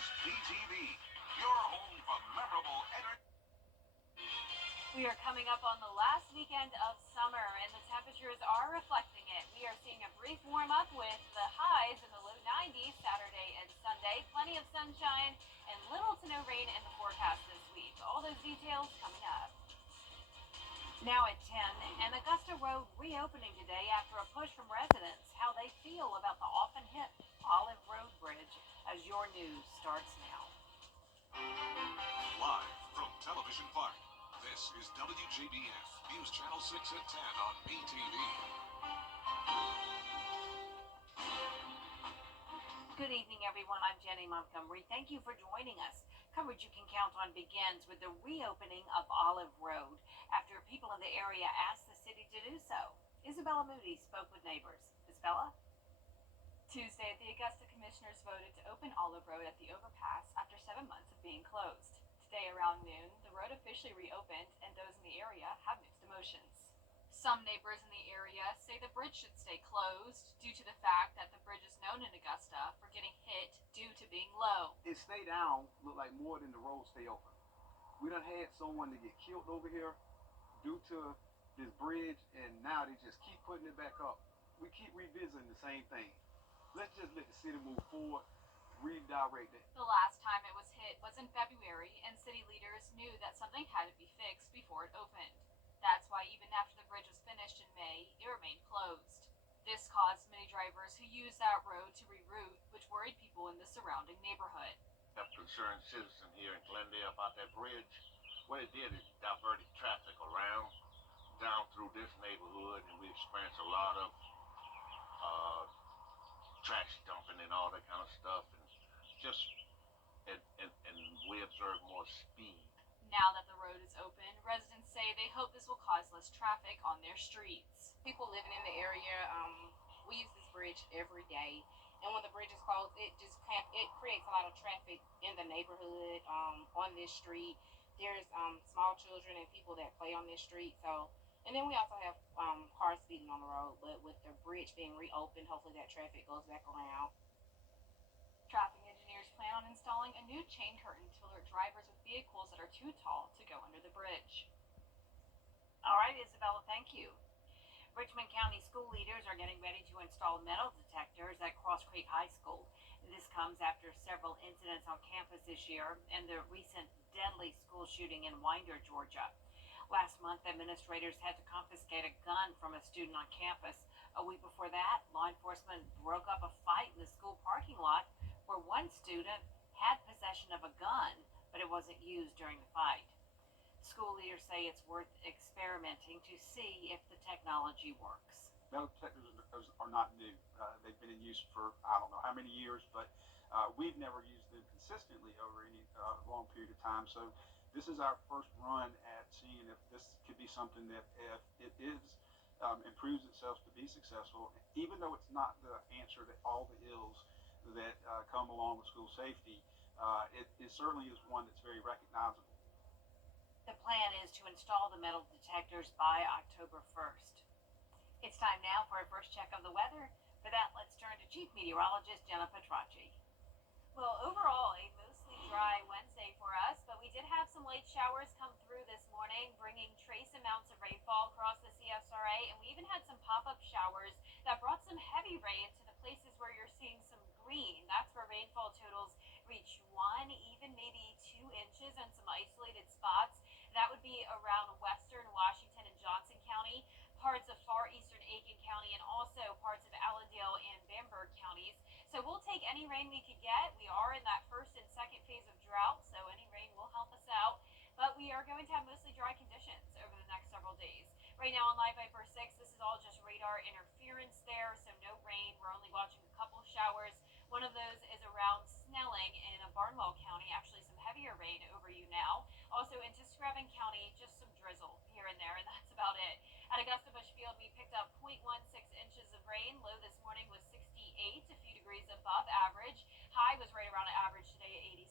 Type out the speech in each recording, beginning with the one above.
WJBF, your home for memorable entertainment. We are coming up on the last weekend of summer, and the temperatures are reflecting it. We are seeing a brief warm up with the highs in the low 90s Saturday and Sunday. Plenty of sunshine and little to no rain in the forecast this week. All those details coming up. Now at 10, and Augusta Road reopening today after a push from residents. How they feel about the often hit Olive Road Bridge as your news starts now. Live from Television Park, this is WJBF News Channel 6 at 10 on BTV. Good evening, everyone. I'm Jenny Montgomery. Thank you for joining us. Coverage you can count on begins with the reopening of Olive Road after people in the area asked the city to do so. Isabella Moody spoke with neighbors. Isabella? Tuesday, the Augusta Commissioners voted to open Olive Road at the overpass after 7 months of being closed. Today around noon, the road officially reopened, and those in the area have mixed emotions. Some neighbors in the area say the bridge should stay closed due to the fact that the bridge is known in Augusta for getting hit due to being low. It stay down look like more than the road stay open. We done had someone to get killed over here due to this bridge, and now they just keep putting it back up. We keep revisiting the same thing. Let's just let the city move forward, redirect it. The last time it was hit was in February, and city leaders knew that something had to be fixed before it opened. That's why even after the bridge was finished in May, it remained closed. This caused many drivers who use that road to reroute, which worried people in the surrounding neighborhood. A concerned citizen here in Glendale about that bridge. What it did is diverted traffic around down through this neighborhood, and we experienced a lot of trash dumping and all that kind of stuff, and just and we observed more speed. Now that the road is open, residents say they hope this will cause less traffic on their streets. People living in the area, we use this bridge every day, and when the bridge is closed, it creates a lot of traffic in the neighborhood. On this street, there's small children and people that play on this street. And then we also have cars speeding on the road. But with the bridge being reopened, hopefully that traffic goes back around. Traffic engineers plan on installing a new chain curtain to alert drivers with vehicles that are too tall to go under the bridge. All right, Isabella, thank you. Richmond County school leaders are getting ready to install metal detectors at Cross Creek High School. This comes after several incidents on campus this year and the recent deadly school shooting in Winder, Georgia. Last month, administrators had to confiscate a gun from a student on campus. A week before that, law enforcement broke up a fight in the school parking lot where one student had possession of a gun, but it wasn't used during the fight. School leaders say it's worth experimenting to see if the technology works. Metal detectors are not new. They've been in use for I don't know how many years, but we've never used them consistently over any long period of time. So this is our first run at seeing if this could be something that, if it is, improves itself to be successful, even though it's not the answer to all the ills that come along with school safety. It certainly is one that's very recognizable. The plan is to install the metal detectors by October 1st. It's time now for a first check of the weather. For that, let's turn to Chief Meteorologist Jenna Petracci. Well, overall, a mostly dry Wednesday for us, but we did have some light showers come through this morning, bringing trace amounts of rainfall across the CSRA, and we even had some pop-up showers that brought some heavy rain to the places where you're seeing some green. That's where rainfall totals reach 1, even maybe 2 inches in some isolated spots. That would be around western Washington and Johnson County, parts of far eastern Aiken County, and also parts of Allendale and Bamberg counties. So we'll take any rain we could get. We are in that first and second phase of drought, so any rain will help us out. But we are going to have mostly dry conditions over the next several days. Right now on Live Viper 6, this is all just radar interference there, so no rain. We're only watching a couple showers. One of those is around Snelling in Barnwell County, actually some heavier rain over you now. Also into Screven County, just some drizzle here and there, and that's about it. At Augusta Bushfield, we picked up 0.16 inches of rain. Low this morning was 68, a few degrees above average. High was right around average today at 86.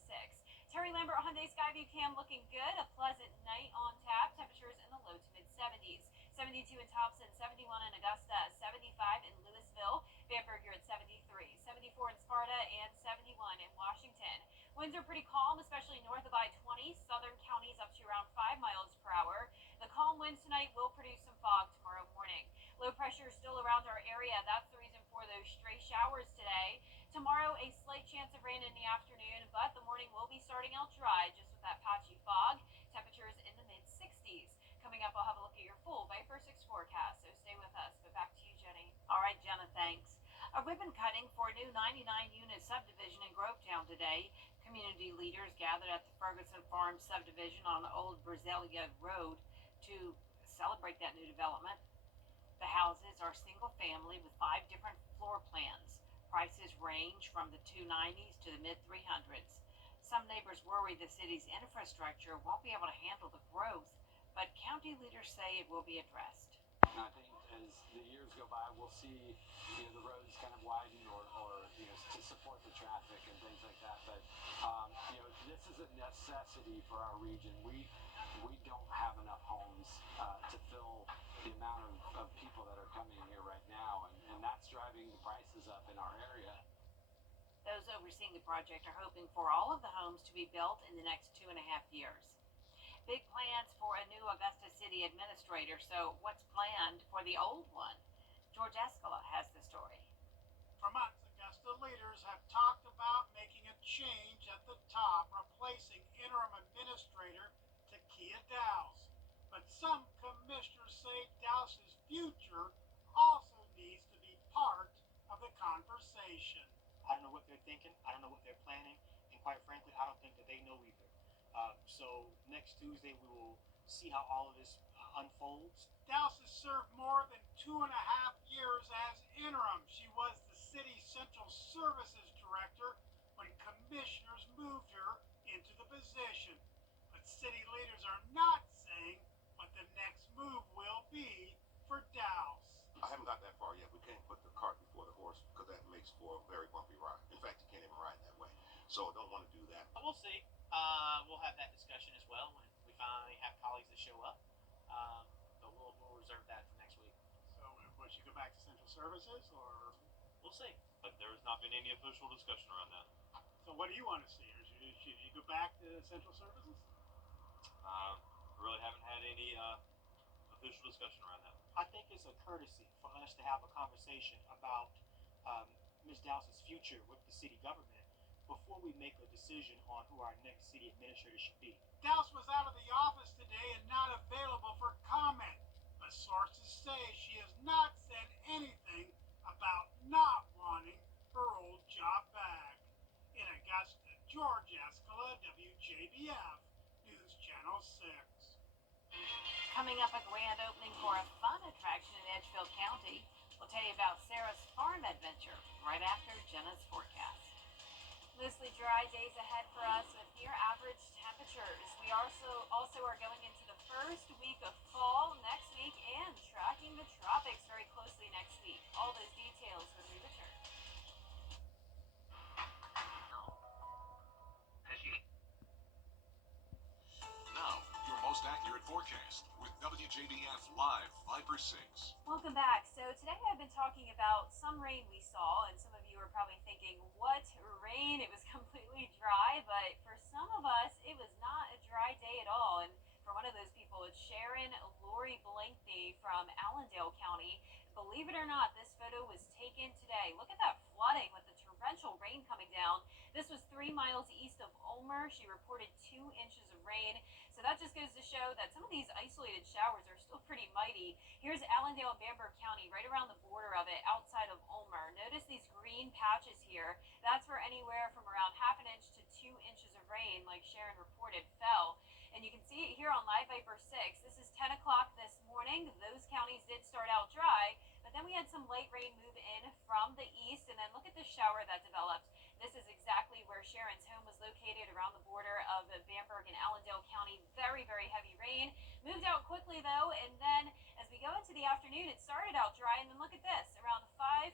Terry Lambert Hyundai Skyview Cam looking good. A pleasant night on tap. Temperatures in the low to mid 70s. 72 in Thompson, 71 in Augusta, 75 in Louisville. Bamberg, you're at 73. 74 in Sparta, and 71 in Washington. Winds are pretty calm, especially north of I-20. Southern counties up to around 5 miles per hour. The calm winds tonight will produce some fog tomorrow morning. Low pressure is still around our area. That's the reason for those stray showers today. Tomorrow, a slight chance of rain in the afternoon, but the morning will be starting out dry just with that patchy fog. Temperatures in the mid-60s. Coming up, I'll have a look at your full Viper 6 forecast, so stay with us. But back to you, Jenny. All right, Jenna, thanks. A ribbon cutting for a new 99-unit subdivision in Grovetown today. Community leaders gathered at the Ferguson Farm subdivision on Old Brazelia Road to celebrate that new development. The houses are single family with 5 different floor plans. Prices range from the 290s to the mid-300s. Some neighbors worry the city's infrastructure won't be able to handle the growth, but county leaders say it will be addressed. And I think as the years go by, we'll see, the roads kind of widen or to support the traffic and things like that. But, this is a necessity for our region. We don't have enough homes to fill the amount of people that are coming here right now. And that's driving the prices up in our area. Those overseeing the project are hoping for all of the homes to be built in the next 2.5 years. Big plans for a new Augusta City administrator. So what's planned for the old one? George Escala has the story. For months, Augusta leaders have talked about making a change at the top, replacing interim administrator Takia Dowse. But some commissioners say Dowse's future also needs to be part of the conversation. I don't know what they're thinking. I don't know what they're planning. And quite frankly, I don't think that they know either. So next Tuesday, we will see how all of this unfolds. Dowse has served more than 2.5 years as interim. She was the city central services director when commissioners moved her into the position. But city leaders are not saying what the next move will be for Dowse. I haven't got that far yet. We can't put the cart before the horse because that makes for a very bumpy ride. In fact, you can't even ride that way. So I don't want to do that. We'll see. We'll have that discussion as well when we finally have colleagues that show up. But we'll reserve that for next week. So will she go back to central services or? We'll see. But there has not been any official discussion around that. So what do you want to see? Or should you go back to central services? Really haven't had any official discussion around that. I think it's a courtesy for us to have a conversation about Ms. Dowse's future with the city government before we make a decision on who our next city administrator should be. Dowse was out of the office today and not available for comment, but sources say she has not said anything about not wanting her old job back. In Augusta, George Escala, WJBF, News Channel 6. Coming up, a grand opening for a fun attraction in Edgefield County. We'll tell you about Sarah's farm adventure right after Jenna's forecast. Mostly dry days ahead for us with near average temperatures. We also are going into the first week of fall next week and tracking the tropics very closely next week. All those details when we return. Now, your most accurate forecast with WJBF Live Viper 6. Welcome back. So today I've been talking about some rain we saw, and some of you are probably thinking, what rain? It was completely dry, but for some of us, it was not a dry day at all. And for one of those people, it's Sharon Lori Blankney from Allendale County. Believe it or not, this photo was taken today. Look at that flooding with the torrential rain coming down. This was 3 miles east of Ulmer. She reported 2 inches of rain. So that just goes to show that some of these isolated showers are still pretty mighty. Here's Allendale and Bamberg County, right around the border of it, outside of Ulmer. Notice these green patches here. That's where anywhere from around ½ inch to 2 inches of rain, like Sharon reported, fell. And you can see it here on Live Viper 6. This is 10 o'clock this morning. Those counties did start out dry, but then we had some light rain move in from the east. And then look at the shower that developed. This is exactly where Sharon's home was located, around the border of Bamberg and Allendale County. Very, very heavy rain. Moved out quickly, though, and then as we go into the afternoon, it started out dry, and then look at this. Around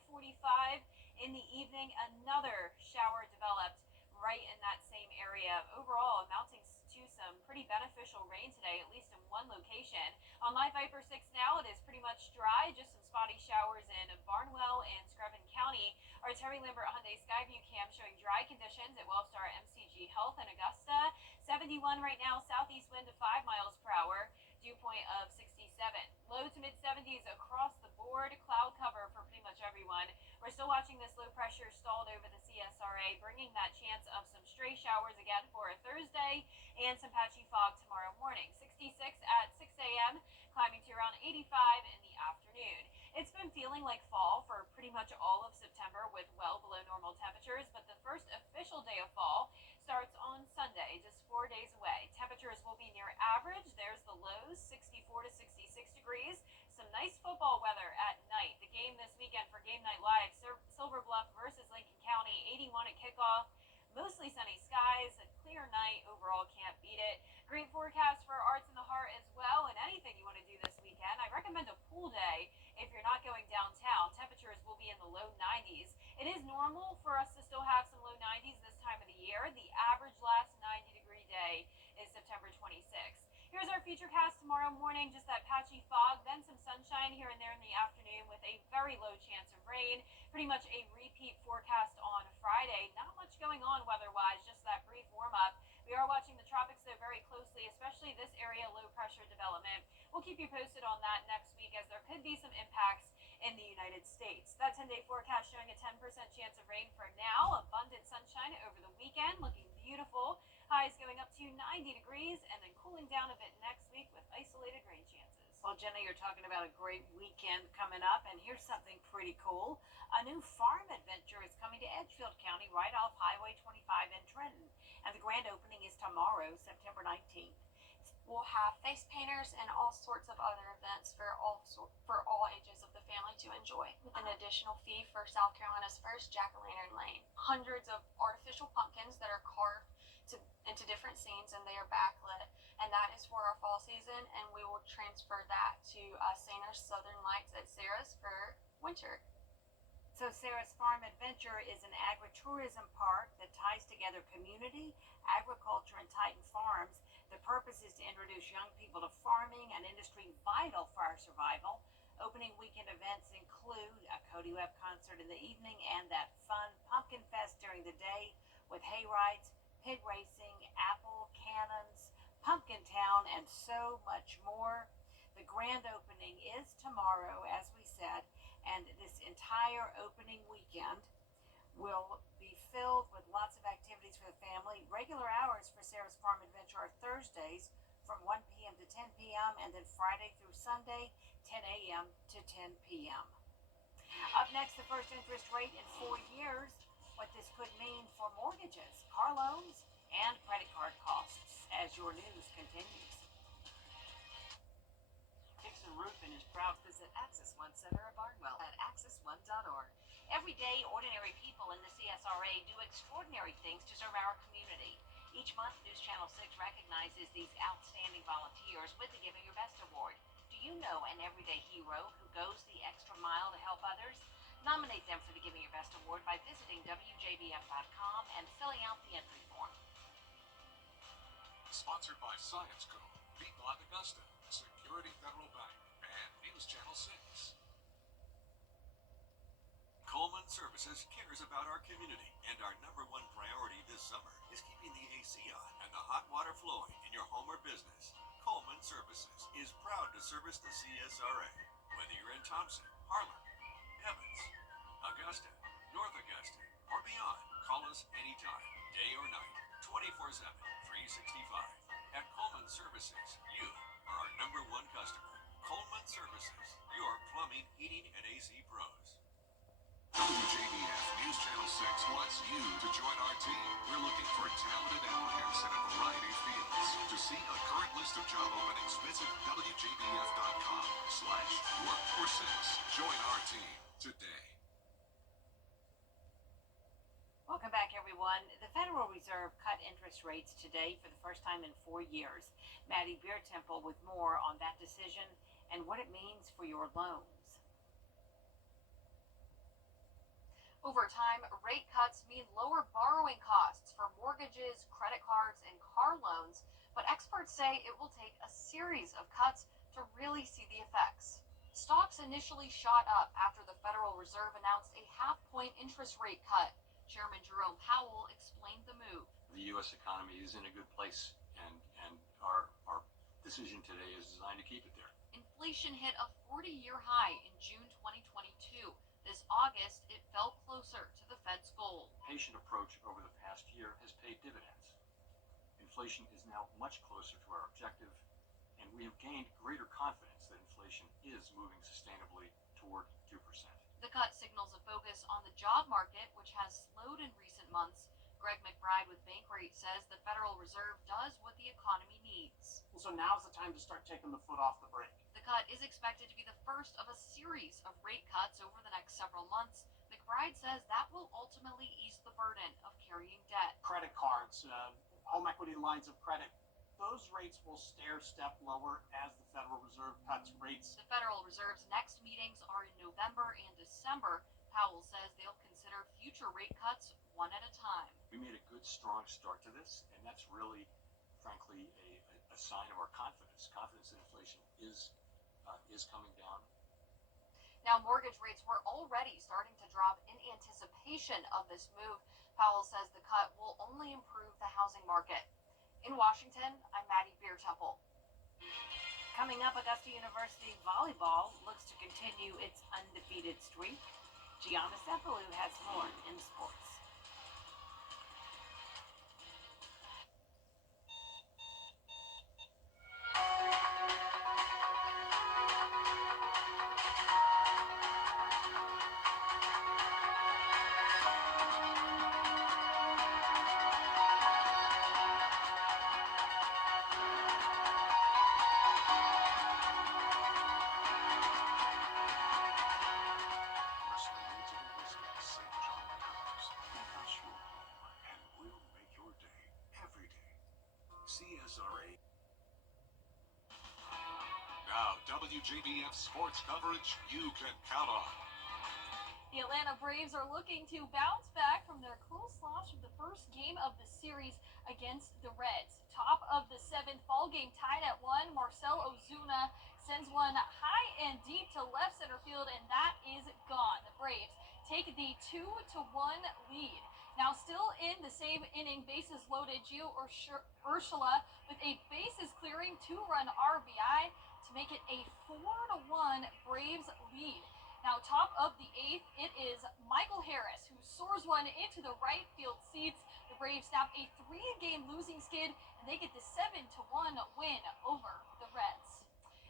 5:45 in the evening, another shower developed right in that same area. Overall, amounting to some pretty beneficial rain today, at least in one location. On Live Viper 6 now, it is pretty much dry, just some spotty showers in Barnwell and Screven County. Our Terry Lambert Hyundai Skyview cam showing dry conditions at Wellstar MCG Health in Augusta. 71 right now, southeast wind of 5 miles per hour, dew point of 67. Low to mid 70s across the board, cloud cover for pretty much everyone. We're still watching this low pressure stalled over the CSRA, bringing that chance of some stray showers again for a Thursday and some patchy fog tomorrow morning. 66 at 6 a.m., climbing to around 85 in the afternoon. It's been feeling like fall for pretty much all of September with well below normal temperatures, but the first official day of fall starts on Sunday, just 4 days away. Temperatures will be near average. There's the lows, 64 to 66 degrees. Some nice football weather at night. The game this weekend for Game Night Live, Silver Bluff versus Lincoln County, 81 at kickoff. Mostly sunny skies, a clear night. Overall, can't beat it. Great forecast for Arts in the Heart as well, and anything you want to do this weekend. I recommend a pool day if you're not going downtown. Temperatures will be in the low 90s. It is normal for us to still have some low 90s this time of the year. The average last 90-degree day is September 26th. Here's our futurecast tomorrow morning, just that patchy fog, then some sunshine here and there in the afternoon with a very low chance of rain. Pretty much a repeat forecast on Friday. Not much going on weather-wise, just that brief warm-up. We are watching the tropics, though, very closely, especially this area, low-pressure development. We'll keep you posted on that next week as there could be some impacts in the United States. That 10-day forecast showing a 10% chance of rain for now. Abundant sunshine over the weekend, looking beautiful. Highs going up to 90 degrees and then cooling down a bit next week with isolated rain chances. Well, Jenna, you're talking about a great weekend coming up, and here's something pretty cool. A new farm adventure is coming to Edgefield County right off Highway 25 in Trenton, and the grand opening is tomorrow, September 19th. We'll have face painters and all sorts of other events for all ages of the family to enjoy, with an additional fee for South Carolina's first Jack-o'-lantern lane. Hundreds of artificial pumpkins that are carved into different scenes, and they are backlit, and that is for our fall season, and we will transfer that to Sander's Southern Lights at Sarah's for winter. So Sarah's Farm Adventure is an agritourism park that ties together community, agriculture, and Titan Farms. The purpose is to introduce young people to farming, an industry vital for our survival. Opening weekend events include a Cody Webb concert in the evening and that fun pumpkin fest during the day with hay rides, pig racing, apple cannons, Pumpkin Town, and so much more. The grand opening is tomorrow, as we said, and this entire opening weekend will be filled with lots of activities for the family. Regular hours for Sarah's Farm Adventure are Thursdays from 1 p.m. to 10 p.m. and then Friday through Sunday, 10 a.m. to 10 p.m. Up next, the first interest rate in 4 years, what this could mean for mortgages, car loans, and credit card costs as your news continues. Dixon Roofing is proud to visit Axis One Center of Barnwell at axis1.org. Every day, ordinary people in the CSRA do extraordinary things to serve our community. Each month, News Channel 6 recognizes these outstanding volunteers with the Giving Your Best Award. Do you know an everyday hero who goes the extra mile to help others? Nominate them for the Giving Your Best Award by visiting WJBF.com and filling out the entry form. Sponsored by Science Co., Piedmont Augusta, Security Federal Bank, and News Channel 6. Coleman Services cares about our community, and our #1 priority this summer is keeping the AC on and the hot water flowing in your home or business. Coleman Services is proud to service the CSRA. Whether you're in Thompson, Harlan, Evans, Augusta, North Augusta, or beyond, call us anytime, day or night, 24/7, 365. At Coleman Services, you are our #1 customer. Coleman Services, your plumbing, heating, and AC pros. WJBF News Channel 6 wants you to join our team. We're looking for talented applicants in a variety of fields. To see a current list of job openings, visit WJBF.com/work-for-6. Join our team today. Welcome back, everyone. The Federal Reserve cut interest rates today for the first time in 4 years. Maddie Beertemple with more on that decision and what it means for your loans. Over time, rate cuts mean lower borrowing costs for mortgages, credit cards, and car loans, but experts say it will take a series of cuts to really see the effects. Stocks initially shot up after the Federal Reserve announced a half-point interest rate cut. Chairman Jerome Powell explained the move. The U.S. economy is in a good place, and our decision today is designed to keep it there. Inflation hit a 40-year high in June 2022. This August, it fell closer to the Fed's goal. Patient approach over the past year has paid dividends. Inflation is now much closer to our objective, and we have gained greater confidence that inflation is moving sustainably toward 2%. The cut signals a focus on the job market, which has slowed in recent months. Greg McBride with Bankrate says the Federal Reserve does what the economy needs. So now's the time to start taking the foot off the brake. The cut is expected to be the first of a series of rate cuts over the next several months. McBride says that will ultimately ease the burden of carrying debt. Credit cards, home equity lines of credit, those rates will stair-step lower as the Federal Reserve cuts rates. The Federal Reserve's next meetings are in November and December. Powell says they'll consider future rate cuts one at a time. We made a good, strong start to this, and that's really, frankly, a sign of our confidence. Confidence that inflation is coming down. Now, mortgage rates were already starting to drop in anticipation of this move. Powell says the cut will only improve the housing market. In Washington, I'm Maddie Beertemple. Coming up, Augusta University volleyball looks to continue its undefeated streak. Gianna Cephalou has more in sports. CSRA. Now, WJBF sports coverage you can count on. The Atlanta Braves are looking to bounce back from their close loss of the first game of the series against the Reds. Top of the seventh, ball game tied at 1. Marcell Ozuna sends one high and deep to left center field, and that is gone. The Braves take the 2-1 lead. Now still in the same inning, bases loaded, Gio Urshela with a bases clearing 2-run RBI to make it a 4-1 Braves lead. Now top of the eighth, it is Michael Harris who soars one into the right field seats. The Braves snap a 3-game losing skid, and they get the 7-1 win over the Reds.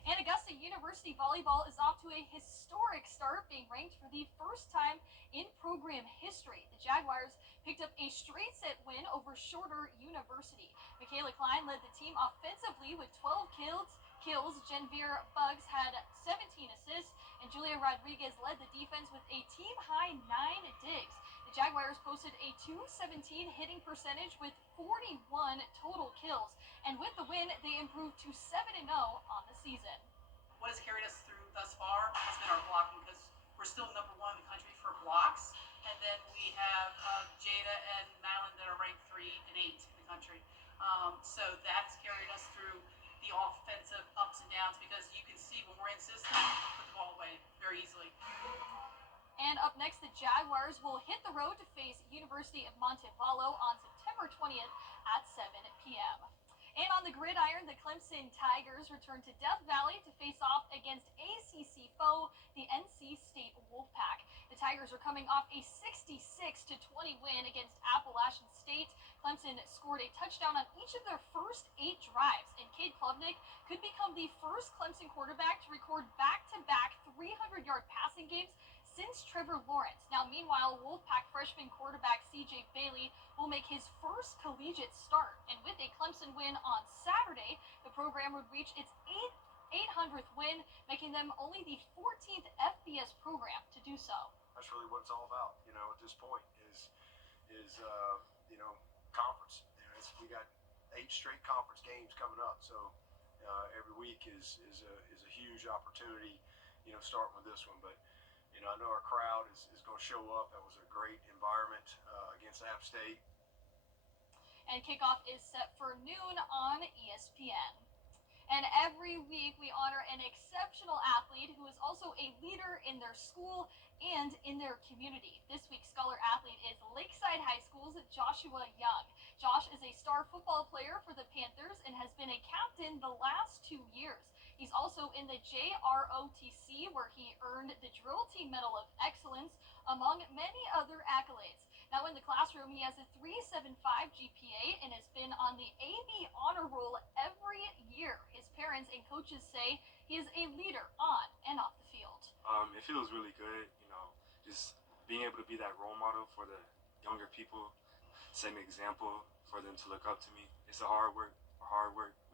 And Augusta University volleyball is off to a historic start, being ranked for the first time in program history. The Jaguars picked up a straight set win over Shorter University. Michaela Klein led the team offensively with 12 kills. Genvier Buggs had 17 assists, and Julia Rodriguez led the defense with a team-high 9 digs. The Jaguars posted a .217 hitting percentage with 41 total kills, and with the win, they improved to 7-0 on the season. What has carried us through thus far has been our blocking, because we're still #1 in the country for blocks, and then we have Jada and Nyland that are ranked 3 and 8 in the country. So that's carried us through the offensive ups and downs, because you can see when we're in system, put the ball away very easily. And up next, the Jaguars will hit the road to face University of Montevallo on September 20th at 7 p.m. And on the gridiron, the Clemson Tigers return to Death Valley to face off against ACC foe, the NC State Wolfpack. The Tigers are coming off a 66-20 win against Appalachian State. Clemson scored a touchdown on each of their first 8 drives, and Cade Klubnik could become the first Clemson quarterback to record back-to-back 300-yard passing games since Trevor Lawrence. Now, meanwhile, Wolfpack freshman quarterback C.J. Bailey will make his first collegiate start. And with a Clemson win on Saturday, the program would reach its 800th win, making them only the 14th FBS program to do so. That's really what it's all about, at this point is conference. We got 8 straight conference games coming up, so every week is a huge opportunity, starting with this one. But I know our crowd is going to show up. That was a great environment against App State. And kickoff is set for noon on ESPN. And every week we honor an exceptional athlete who is also a leader in their school and in their community. This week's Scholar Athlete is Lakeside High School's Joshua Young. Josh is a star football player for the Panthers and has been a captain the last 2 years. He's also in the JROTC, where he earned the Drill Team Medal of Excellence, among many other accolades. Now in the classroom, he has a 3.75 GPA and has been on the AB honor roll every year. His parents and coaches say he is a leader on and off the field. It feels really good, just being able to be that role model for the younger people, setting an example for them to look up to me. It's a hard work.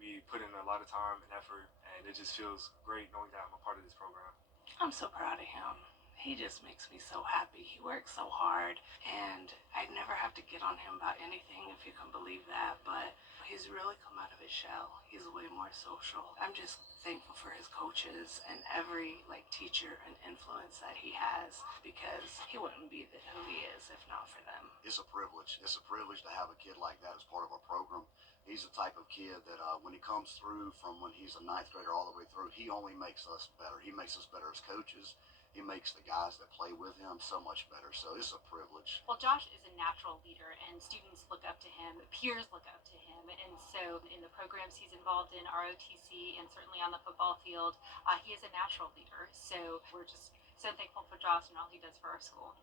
We put in a lot of time and effort, and it just feels great knowing that I'm a part of this program. I'm so proud of him. He just makes me so happy. He works so hard, and I never have to get on him about anything, if you can believe that, but he's really come out of his shell. He's way more social. I'm just thankful for his coaches and every teacher and influence that he has, because he wouldn't be who he is if not for them. It's a privilege. It's a privilege to have a kid like that as part of our program. He's the type of kid that when he comes through from when he's a ninth grader all the way through, he only makes us better. He makes us better as coaches. He makes the guys that play with him so much better. So it's a privilege. Well, Josh is a natural leader, and students look up to him, peers look up to him, and so in the programs he's involved in, ROTC, and certainly on the football field, he is a natural leader. So we're just so thankful for Josh and all he does for our school.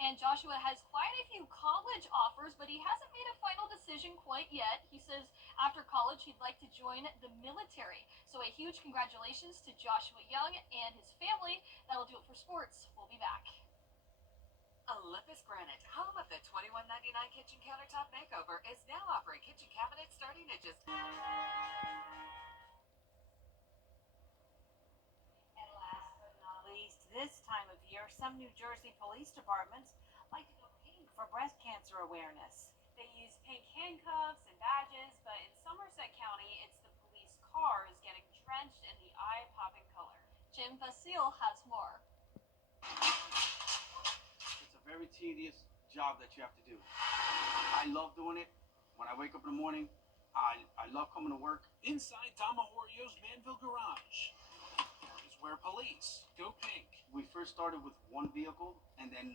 And Joshua has quite a few college offers, but he hasn't made a final decision quite yet. He says after college he'd like to join the military. So a huge congratulations to Joshua Young and his family. That'll do it for sports. We'll be back. Olympus Granite, home of the $21.99 kitchen countertop makeover, is now offering kitchen cabinets starting at just... This time of year, some New Jersey police departments like to go pink for breast cancer awareness. They use pink handcuffs and badges, but in Somerset County, it's the police cars getting drenched in the eye-popping color. Jim Vasile has more. It's a very tedious job that you have to do. I love doing it. When I wake up in the morning, I love coming to work. Inside Dom Mahorio's Manville Garage is where police go pink. We first started with one vehicle, and then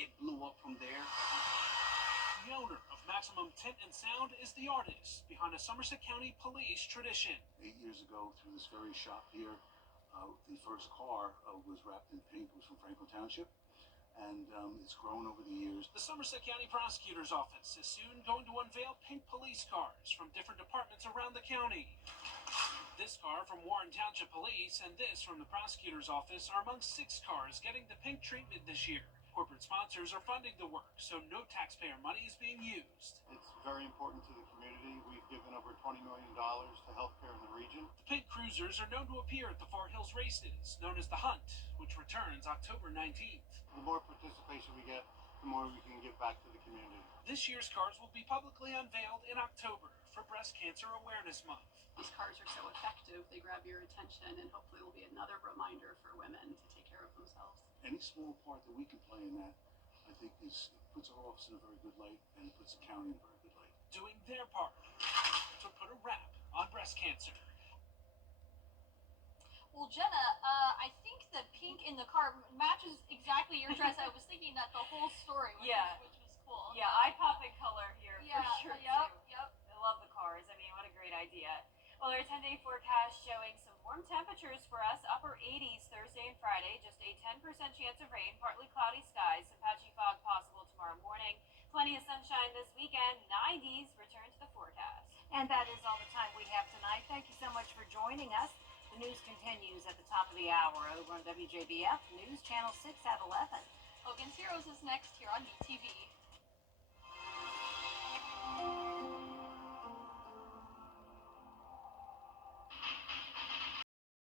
it blew up from there. The owner of Maximum Tint and Sound is the artist behind a Somerset County police tradition. 8 years ago, through this very shop here, the first car was wrapped in pink. It was from Franklin Township, and it's grown over the years. The Somerset County Prosecutor's Office is soon going to unveil pink police cars from different departments around the county. This car from Warren Township Police and this from the Prosecutor's Office are among 6 cars getting the pink treatment this year. Corporate sponsors are funding the work, so no taxpayer money is being used. It's very important to the community. We've given over $20 million to healthcare in the region. The pink cruisers are known to appear at the Far Hills races, known as the Hunt, which returns October 19th. The more participation we get, the more we can give back to the community. This year's cars will be publicly unveiled in October for Breast Cancer Awareness Month. These cars are so effective, they grab your attention, and hopefully will be another reminder for women to take care of themselves. Any small part that we can play in that, I think, puts our office in a very good light, and it puts the county in a very good light. Doing their part to put a wrap on breast cancer. Well, Jenna, I think the pink in the car matches exactly your dress. I was thinking that the whole story, which was cool. Yeah, eye-popping color here for sure, Yep. I love the cars. I mean, what a great idea. Well, our 10-day forecast showing some warm temperatures for us, upper 80s Thursday and Friday, just a 10% chance of rain, partly cloudy skies, some patchy fog possible tomorrow morning. Plenty of sunshine this weekend, 90s return to the forecast. And that is all the time we have tonight. Thank you so much for joining us. The news continues at the top of the hour over on WJBF News Channel 6 at 11. Hogan's Heroes is next here on BTV.